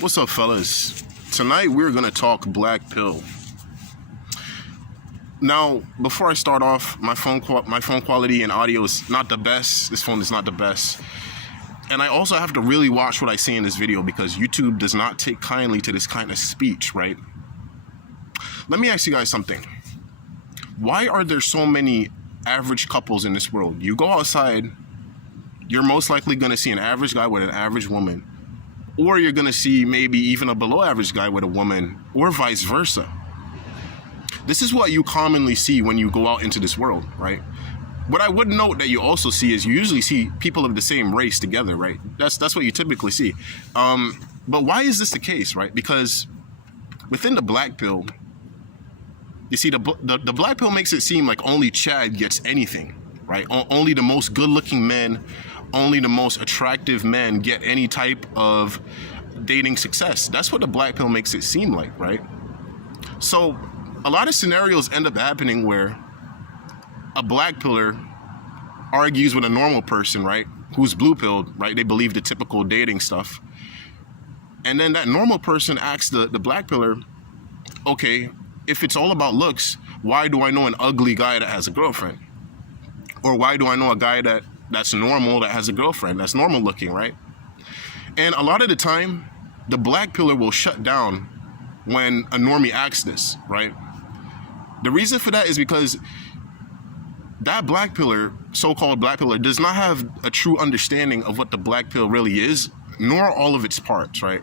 What's up, fellas? Tonight we're gonna talk Blackpill. Now, before I start off, my phone quality and audio is not the best. This phone is not the best, and I also have to really watch what I say in this video because YouTube does not take kindly to this kind of speech, right? Let me ask you guys something. Why are there so many average couples in this world? You go outside, you're most likely gonna see an average guy with an average woman. Or you're gonna see maybe even a below average guy with a woman, or vice versa. This is what you commonly see when you go out into this world, right? What I would note that you also see is you usually see people of the same race together, right? That's what you typically see. But why is this the case, right? Because within the black pill, you see the black pill makes it seem like only Chad gets anything, right? Only the most good-looking men, only the most attractive men get any type of dating success. That's what the black pill makes it seem like, right? So a lot of scenarios end up happening where a black pillar argues with a normal person, right? Who's blue pilled, right? They believe the typical dating stuff. And then that normal person asks the black pillar, okay, if it's all about looks, why do I know an ugly guy that has a girlfriend? Or why do I know a guy that's normal, that has a girlfriend, that's normal looking, right? And a lot of the time, the black pillar will shut down when a normie asks this, right? The reason for that is because that black pillar, so-called black pillar, does not have a true understanding of what the black pill really is, nor all of its parts, right?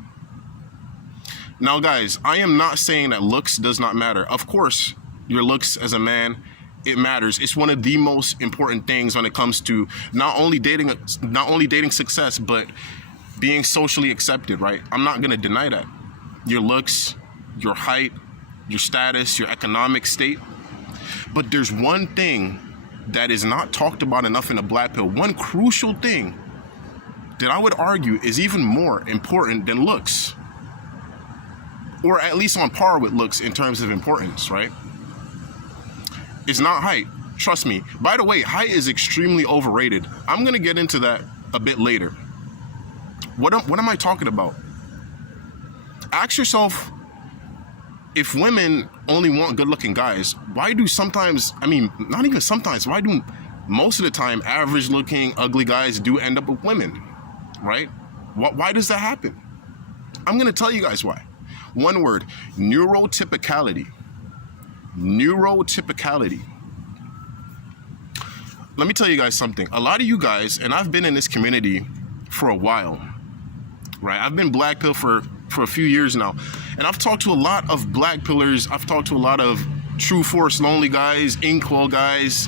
Now, guys, I am not saying that looks does not matter. Of course, your looks as a man, it matters. It's one of the most important things when it comes to not only dating success, but being socially accepted, right? I'm not gonna deny that. Your looks, your height, your status, your economic state. But there's one thing that is not talked about enough in the black pill. One crucial thing that I would argue is even more important than looks, or at least on par with looks in terms of importance, right? It's not height. Trust me. By the way, height is extremely overrated. I'm going to get into that a bit later. What am I talking about? Ask yourself, if women only want good-looking guys, why do sometimes, I mean, not even sometimes, why do most of the time average-looking, ugly guys do end up with women, right? Why does that happen? I'm going to tell you guys why. One word, neurotypicality. Neurotypicality. Let me tell you guys something. A lot of you guys, and I've been in this community for a while, right? I've been black pill for a few years now, and I've talked to a lot of black pillars. I've talked to a lot of true force lonely guys, inkwell guys.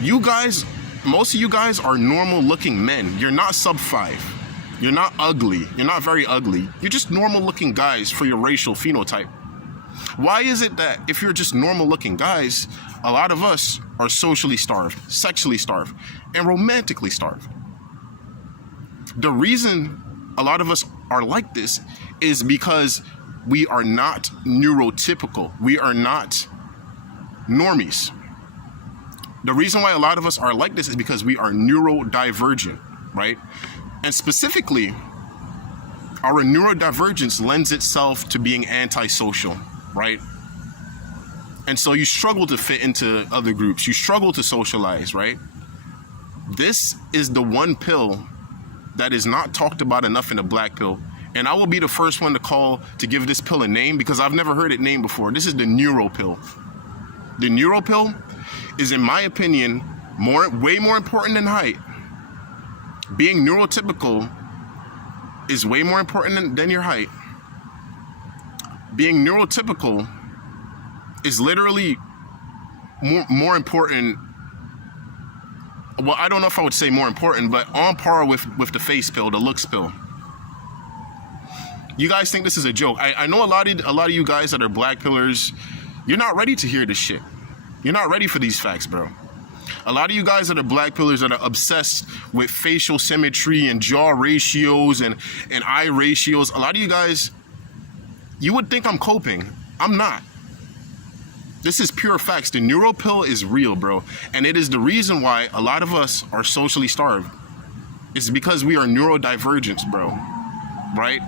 You guys, most of you guys are normal looking men. You're not sub 5. You're not ugly. You're not very ugly. You're just normal looking guys for your racial phenotype. Why is it that if you're just normal looking guys, a lot of us are socially starved, sexually starved, and romantically starved? The reason a lot of us are like this is because we are not neurotypical. We are not normies. The reason why a lot of us are like this is because we are neurodivergent, right? And specifically, our neurodivergence lends itself to being antisocial, right? And so you struggle to fit into other groups. You struggle to socialize, right? This is the one pill that is not talked about enough in the black pill. And I will be the first one to give this pill a name because I've never heard it named before. This is the neuro pill. The neuro pill is, in my opinion, way more important than height. Being neurotypical is way more important than your height. Being neurotypical is literally more important. Well, I don't know if I would say more important, but on par with the face pill, the looks pill. You guys think this is a joke. I know a lot of you guys that are black pillars, you're not ready to hear this shit. You're not ready for these facts, bro. A lot of you guys that are black pillars that are obsessed with facial symmetry and jaw ratios and eye ratios, a lot of you guys, you would think I'm coping. I'm not. This is pure facts. The neuro pill is real, bro. And it is the reason why a lot of us are socially starved. It's because we are neurodivergent, bro. Right?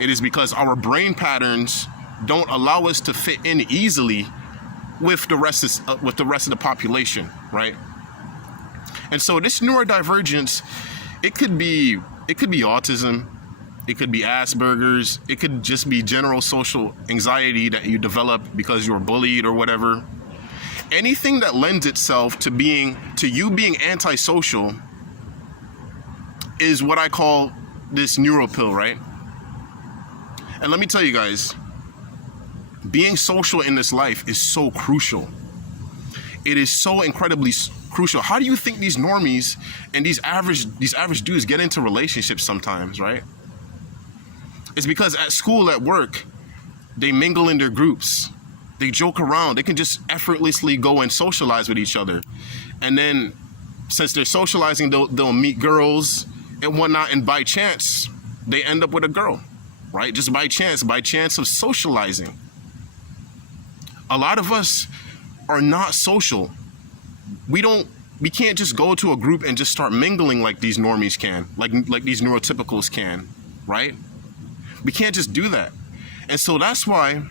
It is because our brain patterns don't allow us to fit in easily with the rest of the population, right? And so this neurodivergence, it could be autism, it could be Asperger's, it could just be general social anxiety that you develop because you were bullied or whatever. Anything that lends itself to you being antisocial is what I call this neuropill, right? And let me tell you guys, being social in this life is so crucial. It is so incredibly crucial. How do you think these normies and these average dudes get into relationships sometimes, right? It's because at school, at work, they mingle in their groups. They joke around. They can just effortlessly go and socialize with each other. And then since they're socializing, they'll meet girls and whatnot. And by chance, they end up with a girl, right? Just by chance of socializing. A lot of us are not social. We can't just go to a group and just start mingling like these normies can, like these neurotypicals can, right? We can't just do that. And so that's why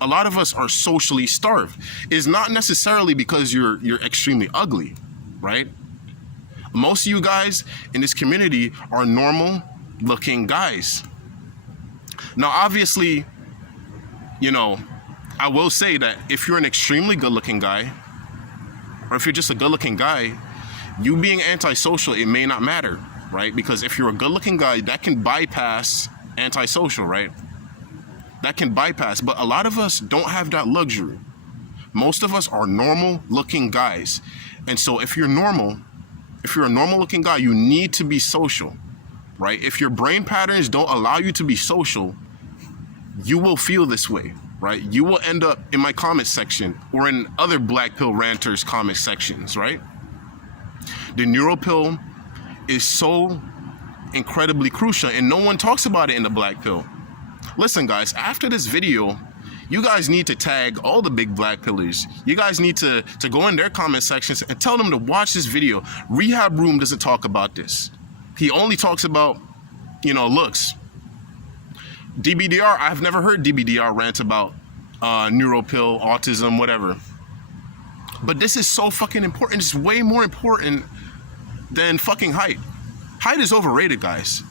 a lot of us are socially starved. It's not necessarily because you're extremely ugly, right? Most of you guys in this community are normal looking guys. Now, obviously, I will say that if you're an extremely good looking guy, or if you're just a good looking guy, you being antisocial, it may not matter, right? Because if you're a good looking guy, that can bypass antisocial, right? That can bypass, but a lot of us don't have that luxury. Most of us are normal looking guys. And so if you're a normal looking guy, you need to be social, right? If your brain patterns don't allow you to be social, you will feel this way, right? You will end up in my comment section or in other Blackpill ranters comment sections, right? The neuropill is so incredibly crucial and no one talks about it in the Blackpill. Listen, guys, after this video, you guys need to tag all the big Blackpillers. You guys need to go in their comment sections and tell them to watch this video. Rehab Room doesn't talk about this. He only talks about, looks. DBDR, I've never heard DBDR rant about neuropill, autism, whatever. But this is so fucking important. It's way more important than fucking height. Height is overrated, guys.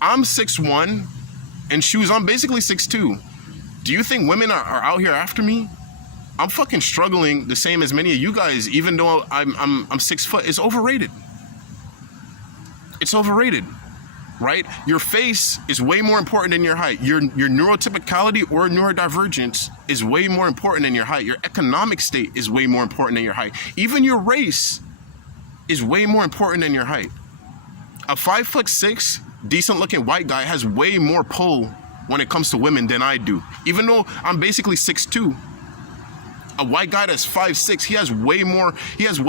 I'm 6'1", and shoes, I'm basically 6'2". Do you think women are out here after me? I'm fucking struggling the same as many of you guys, even though I'm 6 foot. It's overrated. It's overrated, right? Your face is way more important than your height. Your neurotypicality or neurodivergence is way more important than your height. Your economic state is way more important than your height. Even your race is way more important than your height. A 5'6", decent looking white guy has way more pull when it comes to women than I do. Even though I'm basically 6'2", a white guy that's 5'6", he has way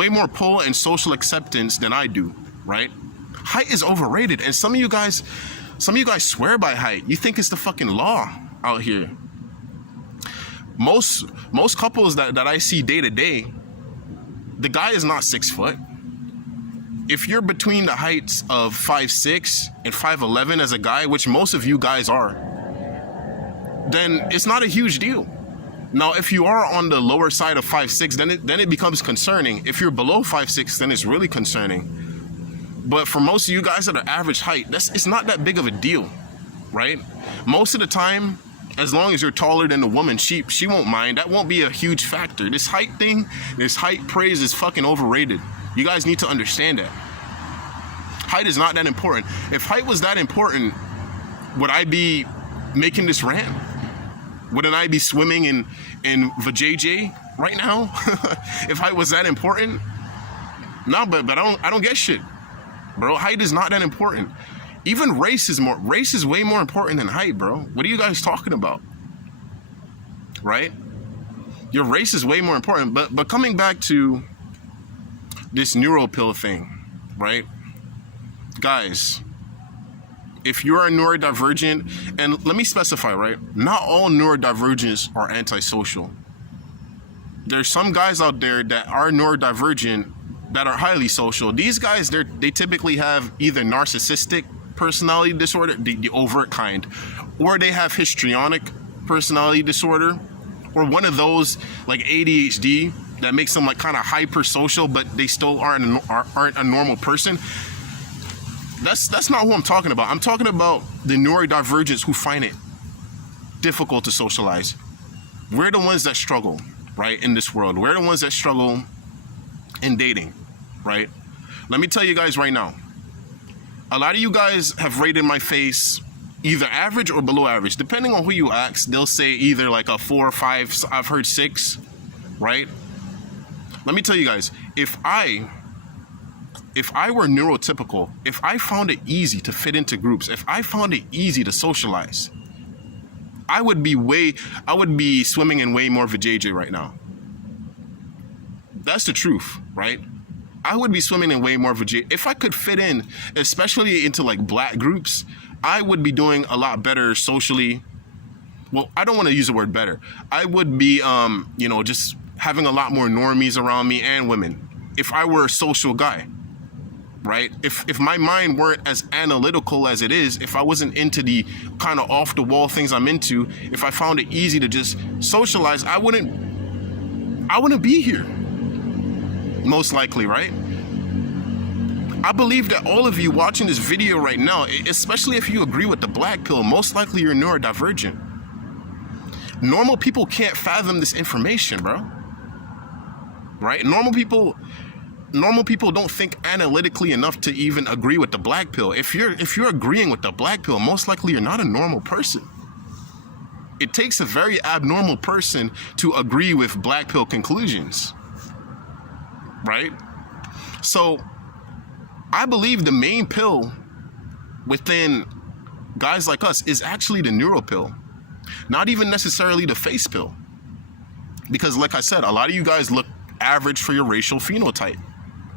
more pull and social acceptance than I do, right? Height is overrated, and some of you guys swear by height. You think it's the fucking law out here. Most couples that I see day to day, the guy is not 6 foot. If you're between the heights of 5'6" and 5'11" as a guy, which most of you guys are, then it's not a huge deal. Now, if you are on the lower side of 5'6", then it becomes concerning. If you're below 5'6", then it's really concerning. But for most of you guys that are average height, it's not that big of a deal, right? Most of the time, as long as you're taller than the woman, she won't mind. That won't be a huge factor. This height thing, this height praise is fucking overrated. You guys need to understand that. Height is not that important. If height was that important, would I be making this rant? Wouldn't I be swimming in vajayjay right now? If height was that important? No, but I don't get shit. Bro, height is not that important. Even race is way more important than height, bro. What are you guys talking about? Right? Your race is way more important. But coming back to this neuropill thing, right? Guys, if you're a neurodivergent, and let me specify, right? Not all neurodivergents are antisocial. There's some guys out there that are neurodivergent that are highly social. These guys, they typically have either narcissistic personality disorder, the overt kind, or they have histrionic personality disorder, or one of those like ADHD that makes them like kind of hyper social, but they still aren't a normal person. That's not who I'm talking about. I'm talking about the neurodivergents who find it difficult to socialize. We're the ones that struggle, right, in this world. We're the ones that struggle in dating, right? Let me tell you guys right now, a lot of you guys have rated my face either average or below average. Depending on who you ask, they'll say either like a 4 or 5, I've heard 6, right? Let me tell you guys, if I were neurotypical, if I found it easy to fit into groups, if I found it easy to socialize, I would be swimming in way more vajayjay right now. That's the truth, right? I would be swimming in way more vajayjay. If I could fit in, especially into like black groups, I would be doing a lot better socially. Well, I don't want to use the word better. I would be, just having a lot more normies around me and women. If I were a social guy, right? If my mind weren't as analytical as it is, if I wasn't into the kind of off the wall things I'm into, if I found it easy to just socialize, I wouldn't be here. Most likely, right? I believe that all of you watching this video right now, especially if you agree with the black pill, most likely you're neurodivergent. Normal people can't fathom this information, bro. Right? Normal people don't think analytically enough to even agree with the black pill. If you're agreeing with the black pill, most likely you're not a normal person. It takes a very abnormal person to agree with black pill conclusions. Right? So I believe the main pill within guys like us is actually the neuro pill, not even necessarily the face pill. Because like I said, a lot of you guys look average for your racial phenotype,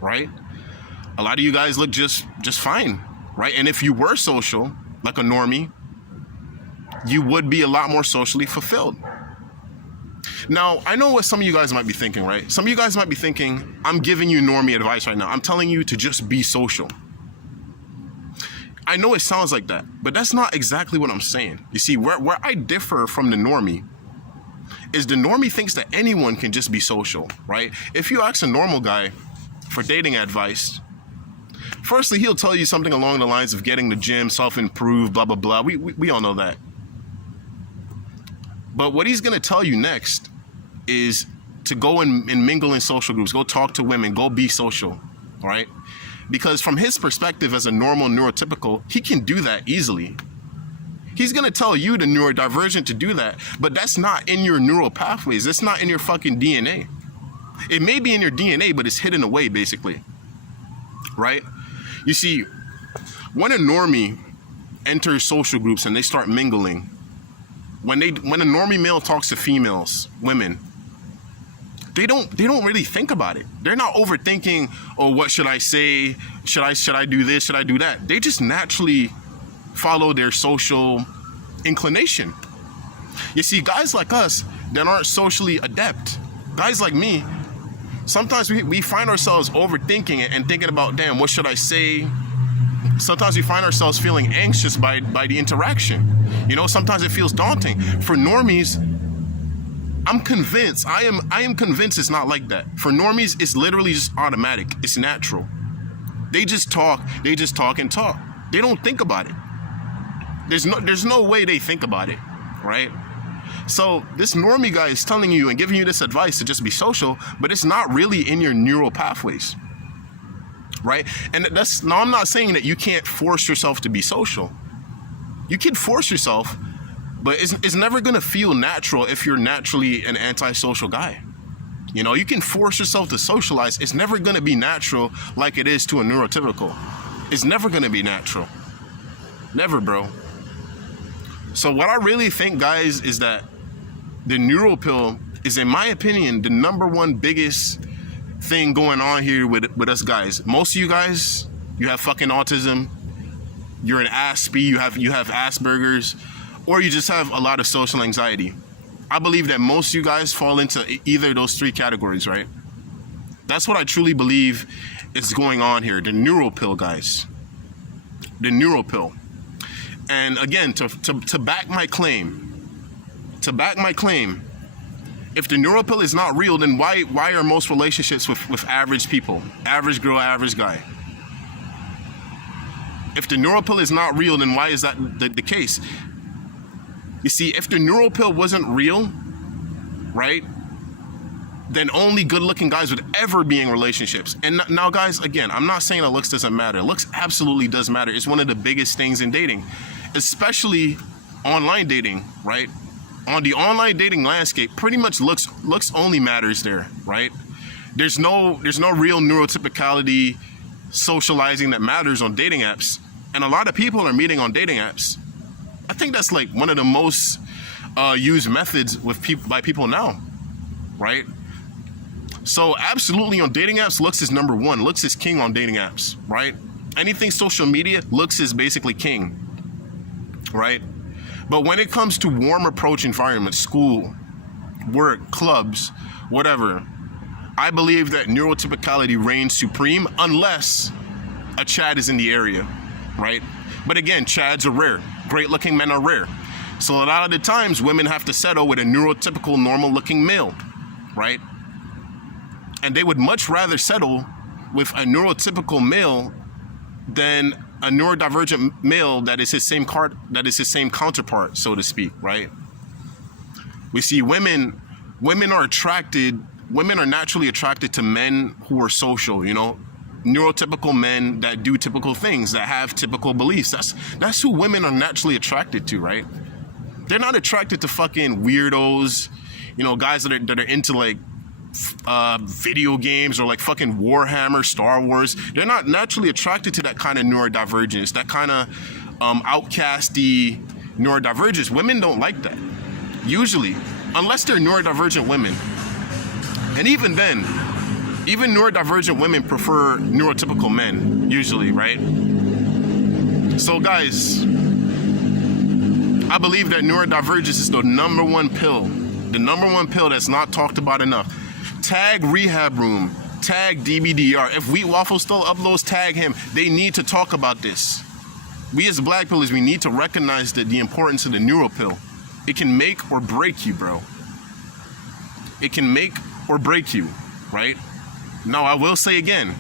right? A lot of you guys look just fine, right? And if you were social, like a normie, you would be a lot more socially fulfilled. Now, I know what some of you guys might be thinking, right? Some of you guys might be thinking, I'm giving you normie advice right now. I'm telling you to just be social. I know it sounds like that, but that's not exactly what I'm saying. You see, where I differ from the normie is the normie thinks that anyone can just be social, right? If you ask a normal guy for dating advice, firstly, he'll tell you something along the lines of getting the gym, self-improve, blah, blah, blah. We all know that. But what he's gonna tell you next is to go and mingle in social groups, go talk to women, go be social, right? Because from his perspective as a normal neurotypical, he can do that easily. He's gonna tell you, the neurodivergent, to do that, but that's not in your neural pathways. That's not in your fucking DNA. It may be in your DNA, but it's hidden away, basically, right? You see, when a normie enters social groups and they start mingling, when a normie male talks to females, women, they don't really think about it. They're not overthinking, oh, what should I say? Should I do this? Should I do that? They just naturally follow their social inclination. You see, guys like us that aren't socially adept, guys like me, sometimes we find ourselves overthinking and thinking about, damn, what should I say? Sometimes we find ourselves feeling anxious by the interaction. Sometimes it feels daunting. For normies, I'm convinced, I am convinced it's not like that. For normies, it's literally just automatic. It's natural. They just talk and talk. They don't think about it. There's no way they think about it, right? So this normie guy is telling you and giving you this advice to just be social, but it's not really in your neural pathways, right? And now I'm not saying that you can't force yourself to be social. You can force yourself, but it's never gonna feel natural if you're naturally an antisocial guy. You can force yourself to socialize. It's never gonna be natural like it is to a neurotypical. It's never gonna be natural. Never, bro. So what I really think, guys, is that the neural pill is, in my opinion, the number one biggest thing going on here with us guys. Most of you guys, you have fucking autism, you're an Aspie, you have Asperger's, or you just have a lot of social anxiety. I believe that most of you guys fall into either of those 3 categories, right? That's what I truly believe is going on here, the neural pill, guys. the Neuropill. And again, to back my claim, if the Neuropill is not real, then why are most relationships with average people, average girl, average guy? If the Neuropill is not real, then why is that the case? You see, if the Neuropill wasn't real, right, then only good-looking guys would ever be in relationships. And now, guys, again, I'm not saying that looks doesn't matter. Looks absolutely does matter. It's one of the biggest things in dating, especially online dating, right? On the online dating landscape, pretty much looks only matters there, right? There's no real neurotypicality socializing that matters on dating apps. And a lot of people are meeting on dating apps. I think that's like one of the most used methods by people now, right? So absolutely on dating apps, looks is number one. Looks is king on dating apps, right? Anything social media, looks is basically king, right? But when it comes to warm approach environments, school, work, clubs, whatever, I believe that neurotypicality reigns supreme unless a Chad is in the area, right? But again, Chads are rare. Great looking men are rare. So a lot of the times women have to settle with a neurotypical normal looking male, right? And they would much rather settle with a neurotypical male than a neurodivergent male that is his same counterpart, so to speak, right? We see women are naturally attracted to men who are social, you know, neurotypical men that do typical things, that have typical beliefs. That's who women are naturally attracted to, right? They're not attracted to fucking weirdos, you know, guys that are into like video games or like fucking Warhammer, Star Wars. They're not naturally attracted to that kind of neurodivergence, that kind of outcasty neurodivergence. Women don't like that, usually, unless they're neurodivergent women. And even then, even neurodivergent women prefer neurotypical men, usually, right? So guys, I believe that neurodivergence is the number one pill that's not talked about enough. Tag Rehab Room, tag DBDR. If Wheat Waffle still uploads, tag him. They need to talk about this. We as Blackpillers, we need to recognize the importance of the Neuropill. It can make or break you, bro. It can make or break you, right? Now, I will say again,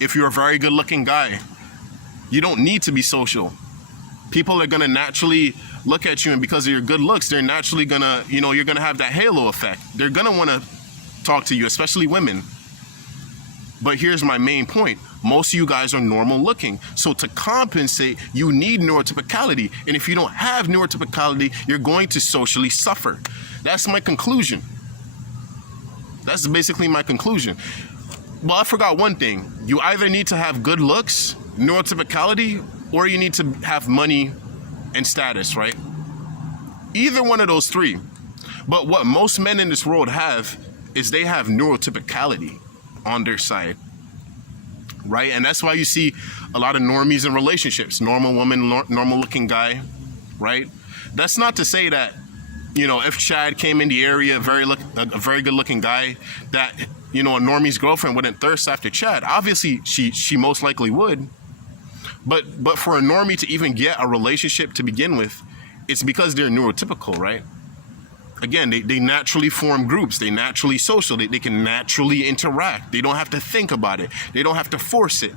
if you're a very good looking guy, you don't need to be social. People are gonna naturally look at you, and because of your good looks, they're naturally gonna, you know, you're gonna have that halo effect. They're gonna wanna talk to you, especially women. But here's my main point. Most of you guys are normal looking. So to compensate, you need neurotypicality. And if you don't have neurotypicality, you're going to socially suffer. That's my conclusion. That's basically my conclusion. Well, I forgot one thing. You either need to have good looks, neurotypicality, or you need to have money and status, right? Either one of those three. But what most men in this world have is they have neurotypicality on their side, right? And that's why you see a lot of normies in relationships. Normal woman, normal looking guy, right? That's not to say that, you know, if Chad came in the area, a very good looking guy, that, you know, a normie's girlfriend wouldn't thirst after Chad. Obviously, she most likely would. But for a normie to even get a relationship to begin with, it's because they're neurotypical, right? Again, they naturally form groups. They naturally social. They can naturally interact. They don't have to think about it. They don't have to force it.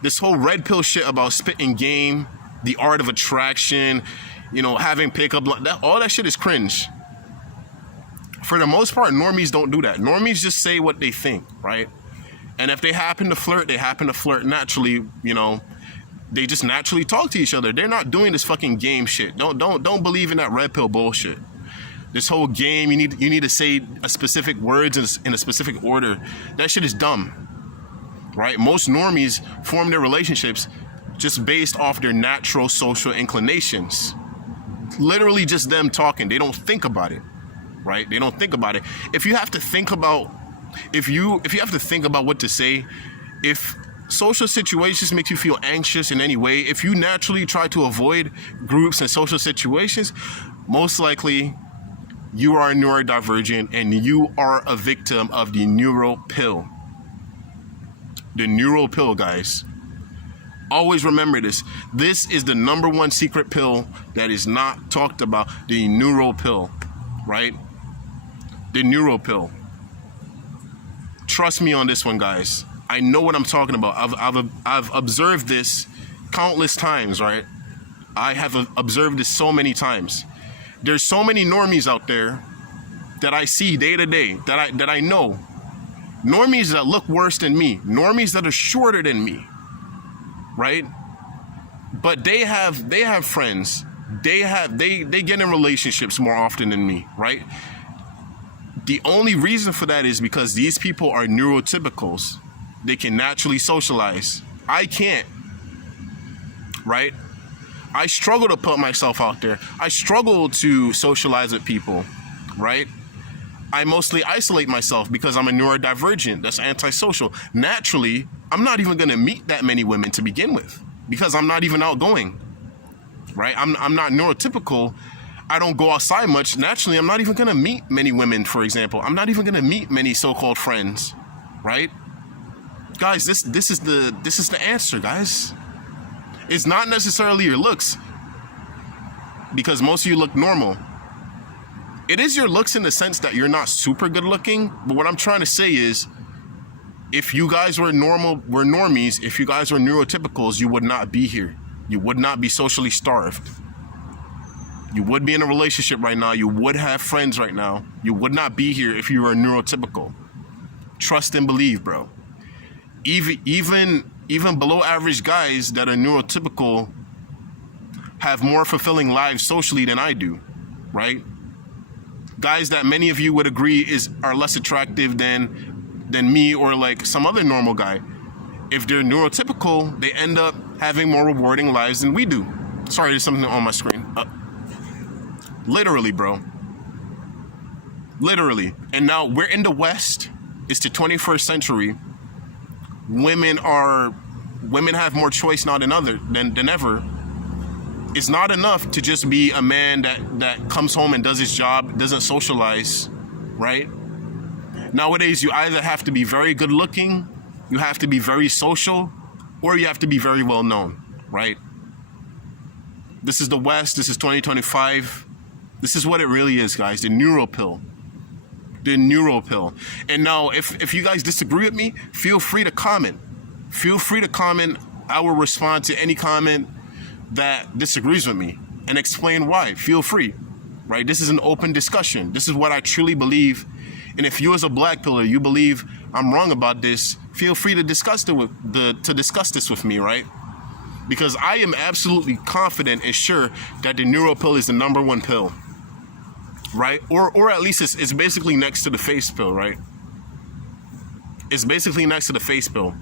This whole red pill shit about spitting game, the art of attraction, you know, having pickup, all that shit is cringe. For the most part, normies don't do that. Normies just say what they think, right? And if they happen to flirt, they happen to flirt naturally, you know. They just naturally talk to each other. They're not doing this fucking game shit. Don't believe in that red pill bullshit. This whole game, you need to say a specific words in a specific order. That shit is dumb, right? Most normies form their relationships just based off their natural social inclinations. Literally just them talking. They don't think about it, right? They don't think about it. If you have to think about what to say, if social situations make you feel anxious in any way, if you naturally try to avoid groups and social situations, most likely you are neurodivergent and you are a victim of the Neuropill. The Neuropill, guys. Always remember this. This is the number one secret pill that is not talked about. The neuro pill, right? The neuro pill. Trust me on this one, guys. I know what I'm talking about. I've observed this countless times, right? I have observed this so many times. There's so many normies out there that I see day to day, that I know. Normies that look worse than me. Normies that are shorter than me, right? But they have friends. They get in relationships more often than me, right? The only reason for that is because these people are neurotypicals. They can naturally socialize. I can't, right? I struggle to put myself out there. I struggle to socialize with people, right? I mostly isolate myself because I'm a neurodivergent. That's antisocial. Naturally, I'm not even gonna meet that many women to begin with because I'm not even outgoing, right? I'm not neurotypical. I don't go outside much. Naturally, I'm not even gonna meet many women, for example. I'm not even gonna meet many so-called friends, right? Guys, this is the answer, guys. It's not necessarily your looks, because most of you look normal. It is your looks in the sense that you're not super good looking, but what I'm trying to say is, if you guys were normies, if you guys were neurotypicals, you would not be here. You would not be socially starved. You would be in a relationship right now. You would have friends right now. You would not be here if you were neurotypical. Trust and believe, bro. Even below average guys that are neurotypical have more fulfilling lives socially than I do, right? Guys that many of you would agree are less attractive than me or like some other normal guy. If they're neurotypical, they end up having more rewarding lives than we do. Sorry, there's something on my screen. Literally, bro. Literally. And now we're in the West. It's the 21st century. Women have more choice now than ever. It's not enough to just be a man that comes home and does his job, doesn't socialize, right? Nowadays, you either have to be very good looking, you have to be very social, or you have to be very well known, right? This is the West, this is 2025. This is what it really is, guys, the neuro pill. The neuro pill. And now, if you guys disagree with me, feel free to comment. Feel free to comment. I will respond to any comment that disagrees with me and explain why. Feel free, right? This is an open discussion. This is what I truly believe. And if you as a Blackpiller, you believe I'm wrong about this, feel free to discuss this with me, right? Because I am absolutely confident and sure that the neuro pill is the number one pill, right? Or at least it's basically next to the face pill, right? It's basically next to the face pill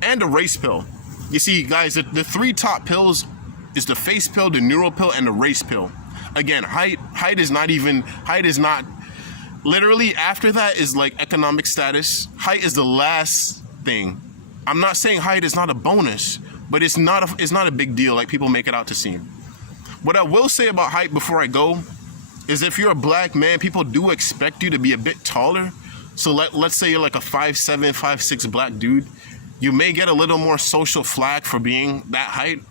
and the race pill. You see, guys, the three top pills is the face pill, the neuro pill, and the race pill. Again, height is not, literally after that is like economic status. Height is the last thing. I'm not saying height is not a bonus, but it's not a big deal like people make it out to seem. What I will say about height before I go is if you're a black man, people do expect you to be a bit taller. So let's say you're like a 5'7", 5'6" black dude. You may get a little more social flack for being that height.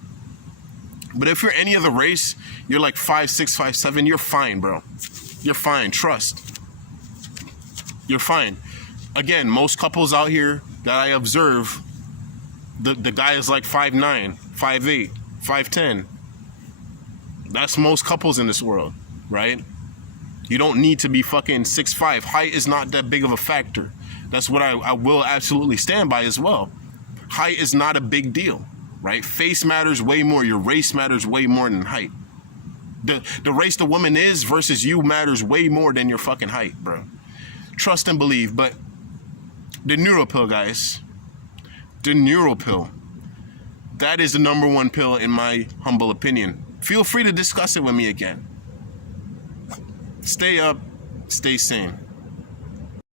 But if you're any other race, you're like 5'6", 5'7", you're fine, bro. You're fine, trust. You're fine. Again, most couples out here that I observe, the guy is like 5'9", 5'8", 5'10". That's most couples in this world, right? You don't need to be fucking 6'5". Height is not that big of a factor. That's what I will absolutely stand by as well. Height is not a big deal, right? Face matters way more. Your race matters way more than height. The race the woman is versus you matters way more than your fucking height, bro. Trust and believe. But the neuro pill, guys, the neuro pill, that is the number one pill in my humble opinion. Feel free to discuss it with me again. Stay up, stay sane.